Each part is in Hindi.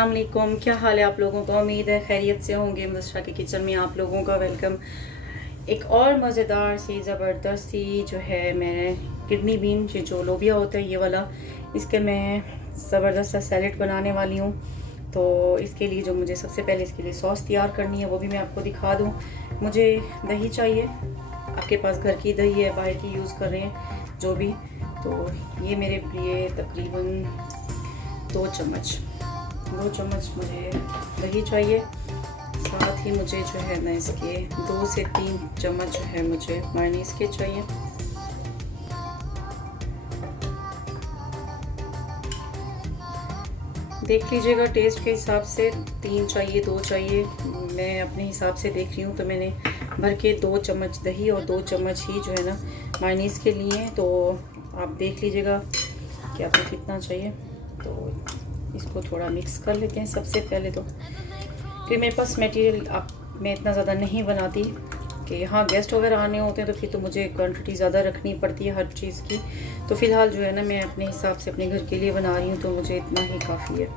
अस्सलाम वालेकुम, क्या हाल है आप लोगों का। उम्मीद है खैरियत से होंगे। मुदस्सरा के किचन में आप लोगों का वेलकम। एक और मज़ेदार सी ज़बरदस्त सी जो है, मैं किडनी बीन जो लोबिया होता है ये वाला, इसके मैं ज़बरदस्त सा सैलेड बनाने वाली हूँ। तो इसके लिए जो मुझे सबसे पहले इसके लिए सॉस तैयार करनी है वो भी मैं आपको दिखा दूँ। मुझे दही चाहिए, आपके पास घर की दही है, बाहर की यूज़ कर रहे हैं जो भी। तो ये मेरे लिए तकरीबन 2 चम्मच मुझे दही चाहिए। साथ ही मुझे जो है ना इसके 2 से 3 चम्मच जो है मुझे मायोनीज़ के चाहिए। देख लीजिएगा टेस्ट के हिसाब से, 3 चाहिए 2 चाहिए, मैं अपने हिसाब से देख रही हूँ। तो मैंने भर के 2 चम्मच दही और 2 चम्मच ही जो है ना मायोनीज़ के लिए। तो आप देख लीजिएगा कि आपको कितना चाहिए। तो इसको थोड़ा मिक्स कर लेते हैं सबसे पहले। तो फिर मेरे पास मटेरियल मैं इतना ज़्यादा नहीं बनाती कि यहाँ गेस्ट वगैरह आने होते हैं, तो फिर तो मुझे क्वांटिटी ज़्यादा रखनी पड़ती है हर चीज़ की। तो फ़िलहाल जो है ना मैं अपने हिसाब से अपने घर के लिए बना रही हूँ, तो मुझे इतना ही काफ़ी है।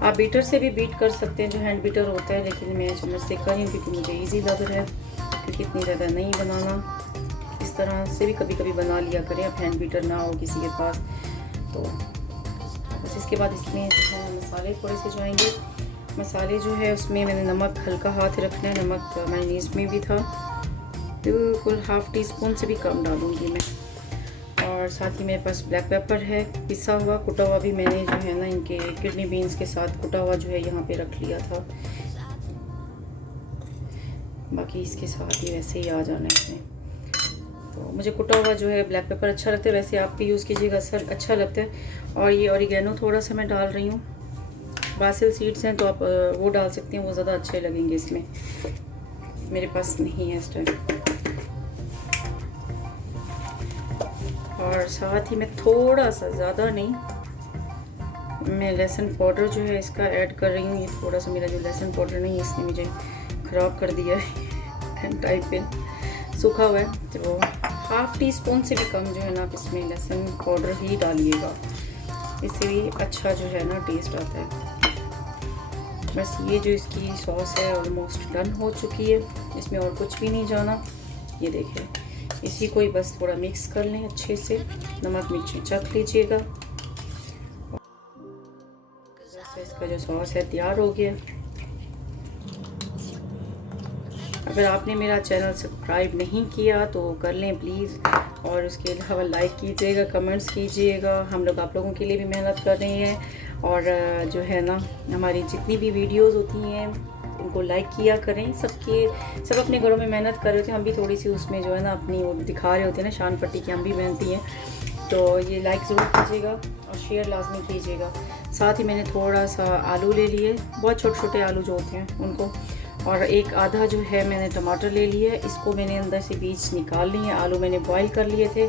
आप बीटर से भी बीट कर सकते हैं, जो हैंड बीटर होता है, लेकिन मैं चम्मच से कर रही हूँ क्योंकि मुझे ईजी लग रहा है, क्योंकि इतनी ज़्यादा नहीं बनाना। इस तरह से भी कभी कभी बना लिया करें, अब हैंड बीटर ना हो किसी के पास तो। बस इसके बाद इसमें जो है मसाले थोड़े से जाएंगे। मसाले जो है उसमें मैंने नमक हल्का हाथ रखना है, नमक मायोनीज़ में भी था, बिल्कुल ½ टीस्पून से भी कम डालूंगी मैं। और साथ ही मेरे पास ब्लैक पेपर है, पिसा हुआ कुटा हुआ भी मैंने जो है ना इनके किडनी बीन्स के साथ कुटा हुआ जो है यहाँ पे रख लिया था। बाकी इसके साथ ही वैसे ही आ जाना है इसमें। तो मुझे कुटा हुआ जो है ब्लैक पेपर अच्छा लगता है, वैसे आप भी यूज़ कीजिएगा, अच्छा लगता है। और ये ऑरिगेनो थोड़ा सा मैं डाल रही हूँ, बासिल सीड्स हैं तो आप वो डाल सकते हैं, वो ज़्यादा अच्छे लगेंगे इसमें। मेरे पास नहीं है इस टाइम। और साथ ही मैं थोड़ा सा, ज़्यादा नहीं, मैं लहसुन पाउडर जो है इसका ऐड कर रही हूँ। ये थोड़ा सा मेरा जो लहसुन पाउडर नहीं है इसने मुझे ख़राब कर दिया है टाइप पे सूखा हुआ है। तो ½ टीस्पून से भी कम जो है ना आप इसमें लहसुन पाउडर ही डालिएगा, इससे भी अच्छा जो है ना टेस्ट आता है। बस ये जो इसकी सॉस है ऑलमोस्ट डन हो चुकी है, इसमें और कुछ भी नहीं जाना। ये देखिए, इसी को ही बस थोड़ा मिक्स कर लें अच्छे से, नमक मिर्ची चख लीजिएगा। इसका जो सॉस है तैयार हो गया। अगर आपने मेरा चैनल सब्सक्राइब नहीं किया तो कर लें प्लीज़, और उसके अलावा लाइक कीजिएगा, कमेंट्स कीजिएगा। हम लोग आप लोगों के लिए भी मेहनत कर रहे हैं, और जो है ना हमारी जितनी भी वीडियोस होती हैं उनको लाइक किया करें। सब अपने घरों में मेहनत कर रहे होते हैं, हम भी थोड़ी सी उसमें जो है ना अपनी वो दिखा रहे होते हैं ना, शान पट्टी की हम भी मेहनती हैं। तो ये लाइक ज़रूर कीजिएगा और शेयर लाजमी कीजिएगा। साथ ही मैंने थोड़ा सा आलू ले लिए, बहुत छोटे छोटे आलू जो होते हैं उनको, और एक आधा जो है मैंने टमाटर ले लिया है, इसको मैंने अंदर से बीज निकाल लिए हैं। आलू मैंने बॉईल कर लिए थे।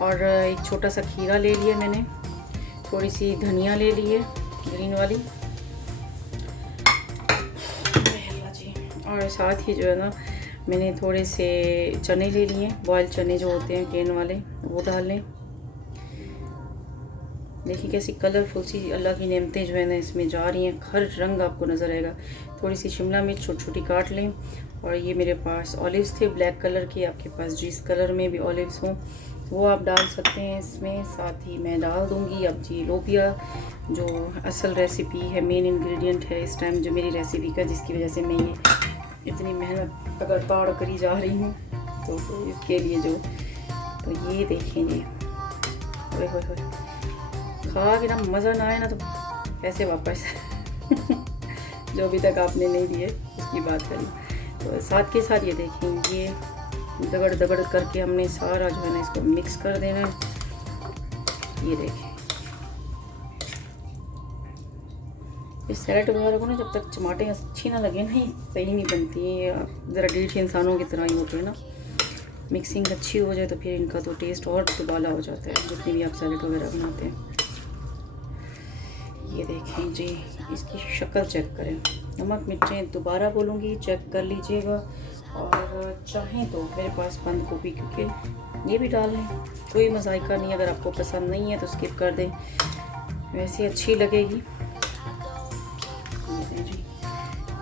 और एक छोटा सा खीरा ले लिया मैंने, थोड़ी सी धनिया ले ली है ग्रीन वाली, और साथ ही जो है ना मैंने थोड़े से चने ले लिए, बॉयल चने जो होते हैं केन वाले, वो डाल लें। देखिए कैसी कलरफुल सी अल्लाह की नेमतें जो है ना इसमें जा रही हैं, हर रंग आपको नज़र आएगा। थोड़ी सी शिमला मिर्च छोटी छोटी काट लें। और ये मेरे पास ऑलिव्स थे ब्लैक कलर के, आपके पास जिस कलर में भी ऑलिव्स हों वो आप डाल सकते हैं इसमें। साथ ही मैं डाल दूँगी अब जी लोबिया, जो असल रेसिपी है, मेन इंग्रेडिएंट है इस टाइम जो मेरी रेसिपी का, जिसकी वजह से मैं ये इतनी मेहनत लगातार करी जा रही हूँ। तो इसके लिए जो, तो ये देखेंगे, खा के ना मज़ा ना आए ना तो पैसे वापस जो अभी तक आपने नहीं दिए उसकी बात करें। तो साथ के साथ ये देखें, ये दगड़ दगड़ करके हमने सारा जो है ना इसको मिक्स कर देना है। ये देखें, इस सैलेड वगैरह को ना जब तक टमाटे अच्छी ना लगे ना, सही नहीं बनती है। ज़रा ढीठ इंसानों की तरह ही होते हैं ना, मिक्सिंग अच्छी हो जाए तो फिर इनका तो टेस्ट और दुबाला हो जाता है, जितनी भी आप सैलेड वगैरह बनाते हैं। ये देखें जी, इसकी शक्ल चेक करें, नमक मिर्चें दोबारा बोलूँगी चेक कर लीजिएगा। और चाहें तो मेरे पास बंद गोभी, क्योंकि ये भी डाल लें, कोई मज़ायका नहीं, अगर आपको पसंद नहीं है तो स्किप कर दें। वैसे अच्छी लगेगी। ये जी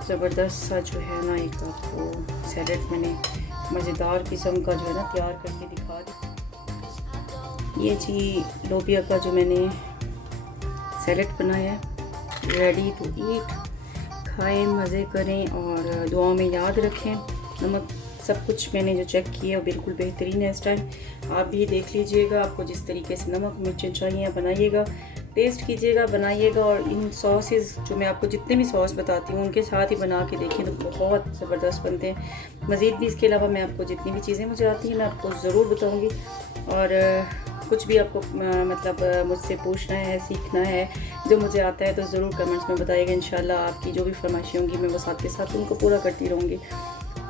ज़बरदस्त सा जो है ना एक आपको सैलेड मैंने मज़ेदार किस्म का जो है ना तैयार करके दिखा दी। ये जी लोबिया का जो मैंने सैलेड बनाया है, रेडी टू ईट। खाएं, मज़े करें और दुआओं में याद रखें। नमक सब कुछ मैंने जो चेक किया बिल्कुल बेहतरीन है इस टाइम। आप भी देख लीजिएगा, आपको जिस तरीके से नमक मिर्चें चाहिए बनाइएगा, टेस्ट कीजिएगा, बनाइएगा। और इन सॉसेस जो मैं आपको जितने भी सॉस बताती हूँ उनके साथ ही बना के देखें तो बहुत ज़बरदस्त बनते हैं। मज़ीद भी इसके अलावा मैं आपको जितनी भी चीज़ें मुझे आती हैं मैं आपको ज़रूर बताऊँगी। और कुछ भी आपको मतलब मुझसे पूछना है, सीखना है, जो मुझे आता है तो ज़रूर कमेंट्स में बताइएगा। इंशाल्लाह आपकी जो भी फरमाइशें होंगी मैं वो साथ के साथ उनको पूरा करती रहूँगी।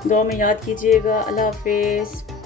दुआ में याद कीजिएगा। अल्लाह हाफ़िज़।